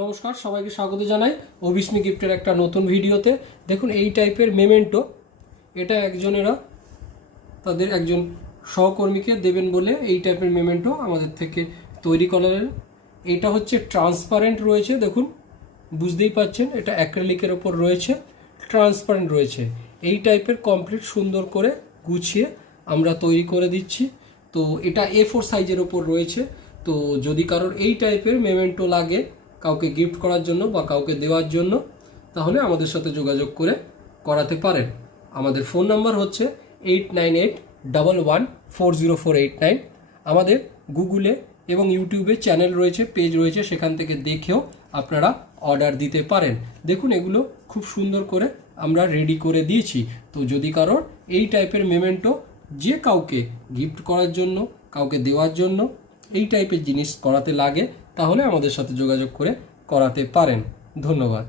নমস্কার, সবাইকে স্বাগত জানাই অভিস্মি গিফটের একটা নতুন ভিডিওতে। দেখুন এই টাইপের মেমেন্টো, এটা একজনেরা তাদের একজন সহকর্মীকে দেবেন বলে এই টাইপের মেমেন্টো আমাদের থেকে তৈরি করালেন। এটা হচ্ছে ট্রান্সপারেন্ট রয়েছে, দেখুন বুঝতেই পাচ্ছেন এটা অ্যাক্রিলিকের ওপর রয়েছে, ট্রান্সপারেন্ট রয়েছে। এই টাইপের কমপ্লিট সুন্দর করে গুছিয়ে আমরা তৈরি করে দিচ্ছি। তো এটা A4 সাইজের ওপর রয়েছে। তো যদি কারোর এই টাইপের মেমেন্টো লাগে কাউকে গিফট করার জন্য বা কাউকে দেওয়ার জন্য, তাহলে আমাদের সাথে যোগাযোগ করে করাতে পারেন। আমাদের ফোন নাম্বার হচ্ছে 8981140489। আমাদের গুগলে এবং ইউটিউবে চ্যানেল রয়েছে, পেজ রয়েছে, সেখান থেকে দেখেও আপনারা অর্ডার দিতে পারেন। দেখুন এগুলো খুব সুন্দর করে আমরা রেডি করে দিয়েছি। তো যদি কারোর এই টাইপের মেমেন্টো যে কাউকে গিফট করার জন্য, কাউকে দেওয়ার জন্য এই টাইপের জিনিস করাতে লাগে, তাহলে আমাদের সাথে যোগাযোগ করে করাতে পারেন। ধন্যবাদ।